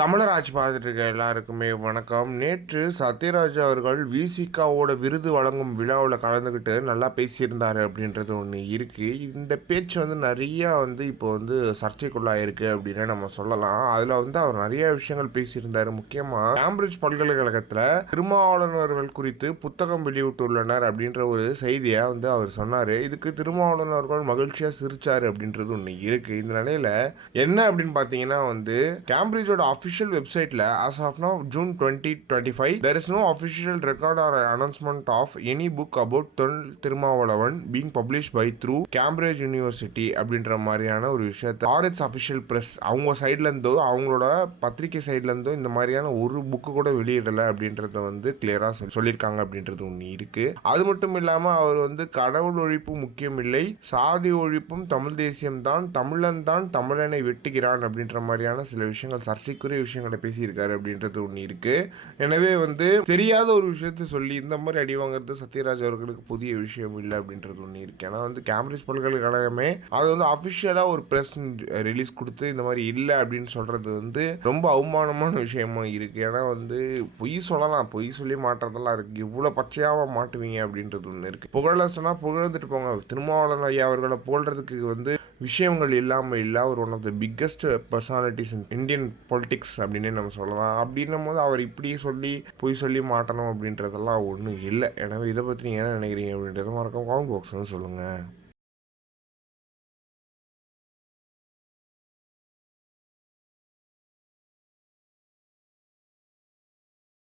தமிழர் ஆட்சி பார்த்துட்டு இருக்க எல்லாருக்குமே வணக்கம். நேற்று சத்யராஜ் அவர்கள் விசிகாவோட விருது வழங்கும் விழாவில் கலந்துக்கிட்டு நல்லா பேசியிருந்தார் அப்படின்றது ஒன்று இருக்குது இந்த பேச்சு வந்து நிறையா வந்து இப்போ வந்து சர்ச்சைக்குள்ளாயிருக்கு அப்படின்னு நம்ம சொல்லலாம். அதில் வந்து அவர் நிறைய விஷயங்கள் பேசியிருந்தாரு. முக்கியமாக கேம்பிரிட்ஜ் பல்கலைக்கழகத்தில் திருமாவளவர்கள் குறித்து புத்தகம் வெளியிட்டுள்ளனர் அப்படின்ற ஒரு செய்தியை வந்து அவர் சொன்னார். இதுக்கு திருமாவளவர்கள் மகிழ்ச்சியாக சிரிச்சார் அப்படின்றது ஒன்று இருக்குது இந்த நிலையில் என்ன அப்படின்னு பார்த்தீங்கன்னா வந்து கேம்பிரிட்ஜோட அஃபிஷியல் வெப்சைட்ல as of now June twenty twenty five there is no official record or announcement of any book about Thol Thirumavalavan being publish by through Cambridge University அப்படின்ற மாதிரியான ஒரு விஷயத்தை ஆர்எஸ் அஃபிஷியல் ப்ரெஸ் அவங்க சைட்ல இருந்தோ அவங்களோட பத்திரிகை சைட்ல இருந்தோ இந்த மாதிரியான ஒரு புக்கு கூட வெளியிடலை அப்படின்றத வந்து கிளியரா சொல்லியிருக்காங்க அப்படின்றது ஒன்று இருக்கு. அது மட்டும் இல்லாம அவர் வந்து கடவுள் ஒழிப்பு முக்கியமில்லை சாதி ஒழிப்பும் தமிழ் தேசியம் தான் தமிழன் தான் தமிழனை வெட்டுகிறான் அப்படின்ற மாதிரியான சில விஷயங்கள் சர்ச்சைக்குரிய விஷயங்களை பேசியிருக்காரு அப்படின்றது ஒன்று இருக்குது எனவே வந்து தெரியாத ஒரு விஷயத்த சொல்லி இந்த மாதிரி அடி வாங்குறது சத்யராஜ் அவர்களுக்கு புதிய விஷயம் இல்லை அப்படின்றது ஒன்று இருக்குது ஏன்னா வந்து கேம்பிரிட்ஜ் பல்கலைக்கழகமே அது வந்து அஃபிஷியலாக ஒரு ப்ரெஸ் ரிலீஸ் கொடுத்து இந்த மாதிரி இல்லை அப்படின்னு சொல்கிறது வந்து ரொம்ப அவமானமான விஷயமா இருக்குது ஏன்னா வந்து பொய் சொல்லலாம் பொய் சொல்லி மாட்டுறதெல்லாம் இருக்குது இவ்வளோ பச்சையாக மாட்டுவீங்க அப்படின்றது ஒன்று இருக்குது புகழ சொன்னால் புகழ்ந்துட்டு போங்க. திருமாவளவன் ஐயா அவர்களை போல்றதுக்கு வந்து விஷயங்கள் இல்லாமல் இல்லை. அவர் one of the biggest personalities in Indian politics அப்படின்னே நம்ம சொல்லலாம். அப்படின்னும் போது அவர் இப்படி சொல்லி பொய் சொல்லி மாட்டணும் அப்படின்றதெல்லாம் ஒன்றும் இல்லை. எனவே இதை பற்றி நீங்கள் என்ன நினைக்கிறீங்க அப்படின்றத மறக்காம கமெண்ட் பாக்ஸ்னு சொல்லுங்கள்